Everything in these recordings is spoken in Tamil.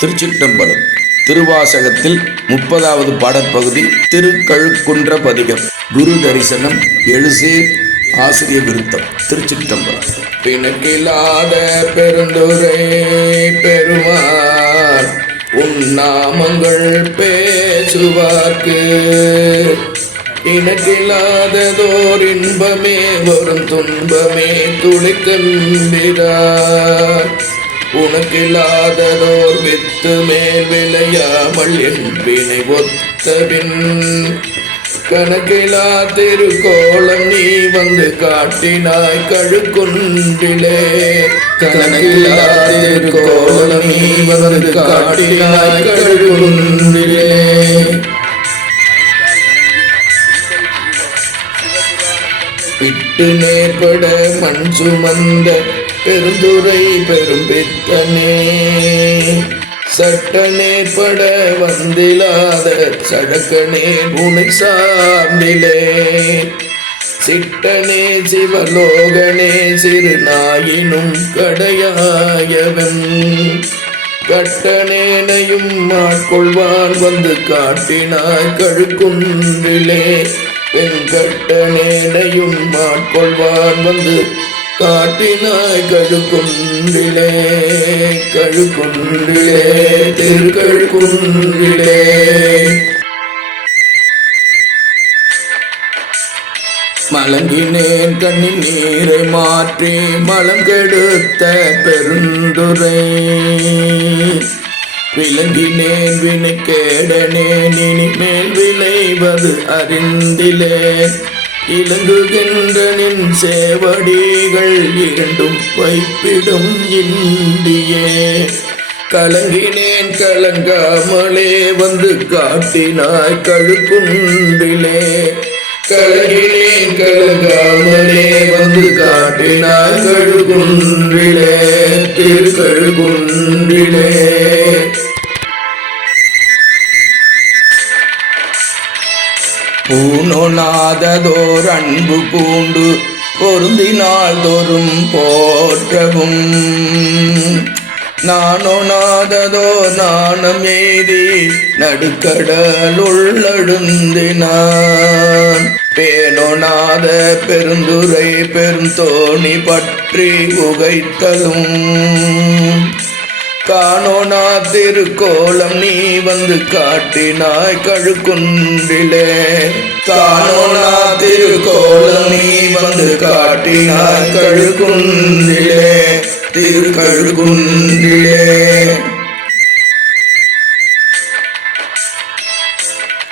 திருச்சிற்றம்பலம். திருவாசகத்தில் 30வது பாடற்பகுதி திருக்கழுக்குன்ற பதிகம். குரு தரிசனம் எழுசீர் ஆசிரிய விருத்தம். திருச்சிற்றம்பலம். பிணக்கில்லாத பெருந்துரை பெருமாள் உன்னாமங்கள் பேசுவார்க்கு இணக்கில்லாததோர் இன்பமே வரும் துன்பமே துளிக்கம்பிரார் உனக்கில்லாததோர் வித்து மேல் விளையாமல் என்பினை ஒத்தபின் கணக்கிலா திருக்கோலம் நீ வந்து காட்டினாய் கழுக்குன்றிலே கணக்கிலா திருக்கோலம் நீ வந்து காட்டினாய் கழுக்குன்றிலே விட்டு நேர்பட மண் சுமந்த பெருந்துரை பெரும் பித்தனே சட்ட நேர்பட வந்திலாத சடக்கனே உனை சார்ந்திலே சிட்டனே சிவலோகனே சிறுநாயினும் கடையாயவன் கட்டனேனையும் ஆட்கொள்வான் வந்து காட்டினாய் கழுக்குன்றிலே வெங்கட்டனேனையும் ஆட்கொள்வான் வந்து காட்டினாய் கழுக்குன்றிலே கழுக்குன்றிலே திருக்கழுக்குன்றிலே மலங்கினேன் கண்ணின் நீரை மாற்றி மலம் கெடுத்த பெருந்துரை விளங்கினேன் வினை கேடனேன் இனிமேல் விளைவது அறிந்திலேன் இலங்குகின்ற நின் சேவடிகள் இரண்டும் வைப்பிடும் இந்தியே கலங்கினேன் கலங்காமலே வந்து காட்டினாய் கழுக்குன்றிலே கலங்கினேன் கலங்காமலே வந்து காட்டினாய் கழுக்குன்றிலே திருக்கழுக்குன்றிலே பூனொணாததோர் அன்பு பூண்டு பொருந்தினால் தோறும் போற்றவும் நானொணாததோர் நாணம் எய்தி நடுக்கடலுள்ளழுந்தினான் பேனொணாத பெருந்துரை பெரும் தோணி பற்றி உகைத்தலும் காணோனா திருக்கோலம் நீ வந்து காட்டினாய் கழுக்குன்றிலே காணோனா திருக்கோலம் நீ வந்து காட்டினாய் கழுக்குன்றிலே திருக்கழுக்குன்றிலே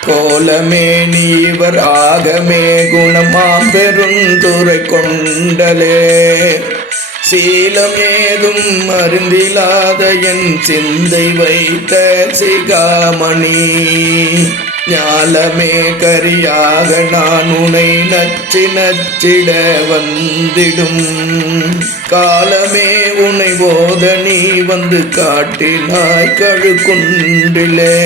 கோலமே நீவர் ஆகமே குணமாம் பெருந்துரை கொண்டலே சீலம் ஏதும் அருந்திலாத என் சிந்தை வைத்த சிகாமணி ஞாலமே கரியாக நான் உனை நச்சி நச்சிட வந்திடும் காலமே உனை போத நீ வந்து காட்டினாய் கழுக்குன்றிலே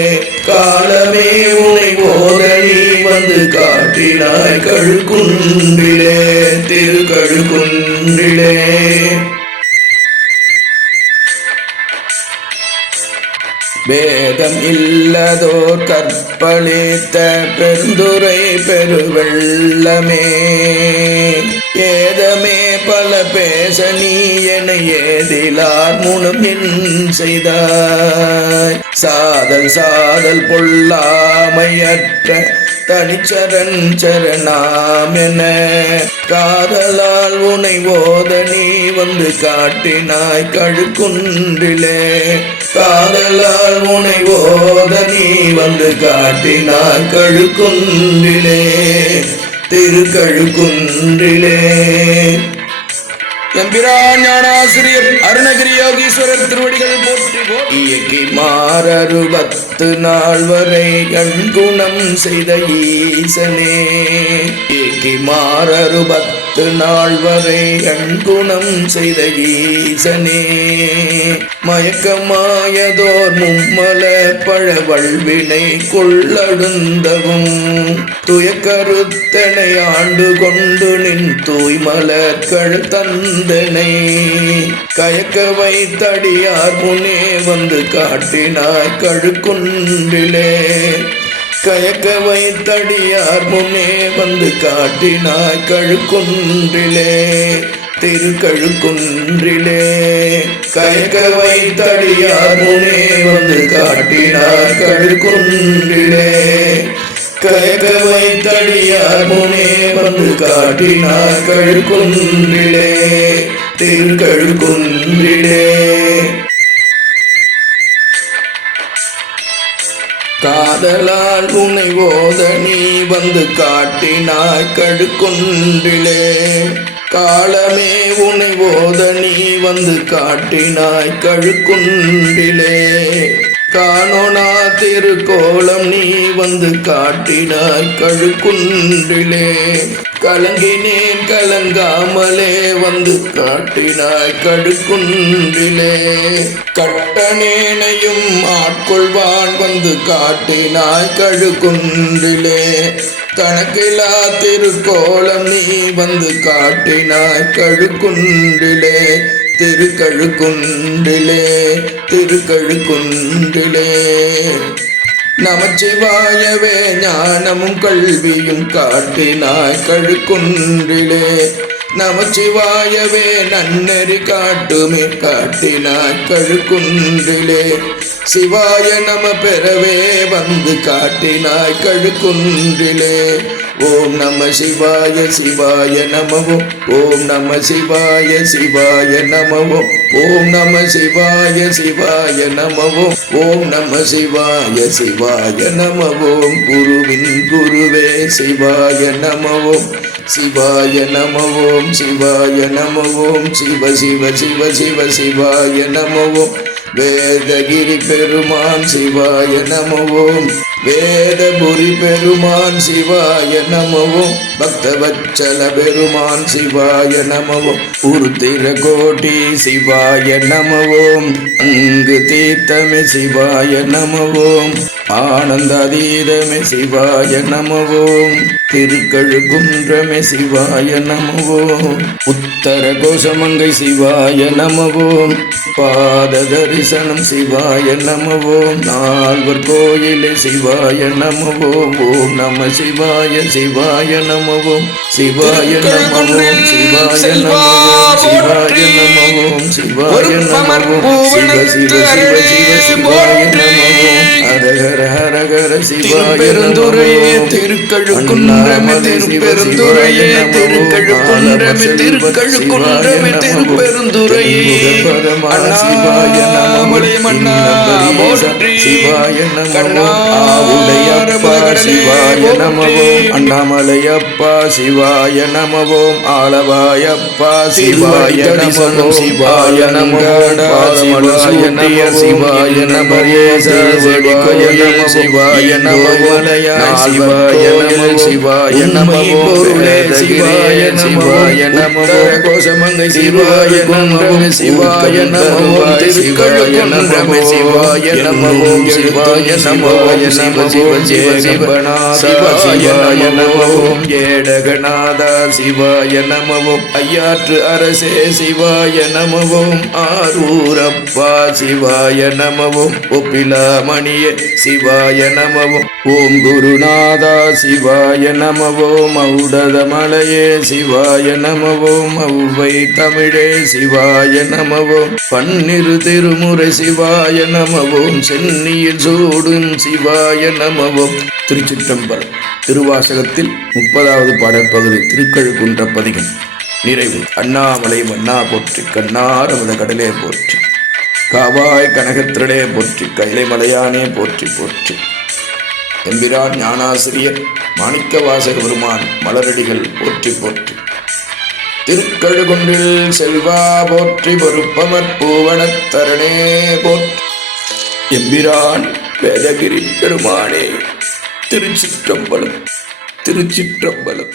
காலமே உனை போத நீ வந்து காட்டினாய் கழுக்குன்றிலே திருக்கழுக்குன்றிலே வேதம் இல்லதோர் கற்பழித்த பெருந்துரை பெருவெள்ளமே ஏதமே பல பேச நீ என ஏதிலார் முனுமின் செய்தாய் சாதல் சாதல் பொல்லாமையற்ற தனிச்சரண் சரணாம் என காதலால் உனை ஓத நீ வந்து காட்டினாய் கழுக்குன்றிலே காதலால் உனை ஓத நீ வந்து காட்டினாய் கழுக்குன்றிலே திருக்கழுக்குன்றிலே. எம்பிரான் ஞானாசிரியர் அருணகிரி யோகீஸ்வரர் திருவடிகள் போற்றி போற்றி. இயக்கி மாறறுபத்து நாள் வரை அன்குணம் செய்த ஈசனே இயக்கி மாறறுபத்து 10 நாள் வரை அன்புணம் செய்த ஈசனே மயக்கமாயதோர் மும்மல பழவழ்வினை கொள்ளடுந்தவும் துயக்கருத்தனை ஆண்டு கொண்டு நின் தூய்மலர்கள் தந்தனை கயக்க வைத்தடியார் முனே வந்து காட்டினாய் கழுக்குன்றிலே கயக்க வைத்தடியார் முன்னே வந்து காட்டினாய் கழுக்குன்றிலே திருக்கழுக்குன்றிலே கயக்க வைத்தடியார் முன்னே வந்து காட்டினாய் கழுக்குன்றிலே கயக்க வைத்தடியார் முன்னே வந்து காட்டினாய் கழுக்குன்றிலே திருக்கழுக்குன்றிலே காதலால் உன்னை ஓத நீ வந்து காட்டினாய் கழுக்குன்றிலே காலமே உன்னை ஓத நீ வந்து காட்டினாய் கழுக்குன்றிலே காணோனா திருக்கோலம் நீ வந்து காட்டினாய் கழுக்குன்றிலே கலங்கினேன் கலங்காமலே வந்து காட்டினாய் கழுக்குன்றிலே கட்டணேனையும் ஆட்கொள்வான் வந்து காட்டினாய் கழுக்குன்றிலே கணக்கிலா திருக்கோலம் நீ வந்து காட்டினாய் கழுக்குன்றிலே திருக்கழுக்குன்றிலே திருக்கழுக்குன்றிலே நமச்சிவாயவே ஞானமும் கல்வியும் காட்டினாய் கழுக்குன்றிலே நமச்சிவாயவே நன்னெறி காட்டுமே காட்டினாய் கழுக்குன்றிலே சிவாய நம பெறவே வந்து காட்டினாய் கழுக்குன்றிலே ஓம் நம சிவாய சிவாய நமவோம் ஓம் நம சிவாய சிவாய நமவோம் ஓம் நம சிவாய சிவாய நமவோம் ஓம் நம சிவாய சிவாய நமவோம் குருவின் குருவே சிவாய நமவோம் சிவாய நமவோம் சிவாய நமவோம் சிவ சிவ சிவ சிவ சிவாய நமவோம் வேதகிரி பெருமான் சிவாய நமவோம் வேதபுரி பெருமான் சிவாய நமவோம் பக்தவச்சல பெருமான் சிவாய நமவோம் உருத்திர கோட்டி சிவாய நமவோம் அங்கு தீர்த்தமே சிவாய நமவோம் ஆனந்த அதீதமே சிவாய நமவோம் திருக்கழுக்குன்றமே சிவாய நமவோம் உத்தர கோஷமங்கை சிவாய நமவோம் பாத தரிசனம் சிவாய நமவோம் நால்வர் கோயிலே சிவாய நமவோம் ஓம் நம சிவாய சிவாய நமவோம் சிவாய நமவோம் சிவாய நமவோம் சிவாய நமவோம் சிவாய நமவோம் சிவ சிவ சிவ சிவ சிவாய நமவோம் ஹரஹர ஹரஹர சிவாய நமவோம் திருக்கழுக்குன்றமே திருப்பெருந்துறையே திருக்கழுக்குன்றமே திருக்கழுக்குன்றமே திருப்பெருந்துறையே அண்ணாமலை மன்னா போற்றி சிவாய நமவோம் அண்ணாமலையப்பா சிவாய நமவோம் ஆளவாயப்பா சிவாய நமவோம் சிவாய நமோம் சிவாய நமோம் சிவாய நமவோம் சிவாய நமோம் சிவாய நமவோம் சிவாய சிவாய நமவோம் கோஷமங்கை சிவாய நமவோம் சிவாய நமவோம் திருக்கழுக்குன்றமே சிவாய நமவோம் சிவாய நமவோம் சிவ சிவ சிவ சிவாய நமவோம் ஏடகநாதா சிவாய நமவோம் ஐயாற்று அரசே சிவாய நமவோம் ஆரூரப்பா சிவாய நமவோம் ஒப்பிலாமணியே சிவாய நமவோம் ஓம் குருநாதா சிவாய நமவோம் ஔடத மலையே சிவாய நமவோம் ஔவை தமிழே சிவாய நமவோம் பன்னிரு திருமுறை சிவாய நமவோம் சென்னியில் சூடும் சிவாய நமவோம் திருச்சிற்றம்பலம் திருவாசகத்தில் 30வது பாடற்பகுதி திருக்கழுக்குன்ற பதிகம் நிறைவு. அண்ணாமலை மன்னா போற்றி கண்ணாரமுத கடலே போற்றி காவாய் கனகத்திரளே போற்றி கைலை மலையானே போற்றி போற்றி எம்பிரான் ஞானாசிரியர் மாணிக்க வாசக பெருமான் மலரடிகள் போற்றி போற்றி திருக்கழுகுன்றில் செல்வா போற்றி பொறுப்பமற் பூவனத்தரணே போற்றி எம்பிரான் வேதகிரி பெருமானே திருச்சிற்றம்பலம் திருச்சிற்றம்பலம்.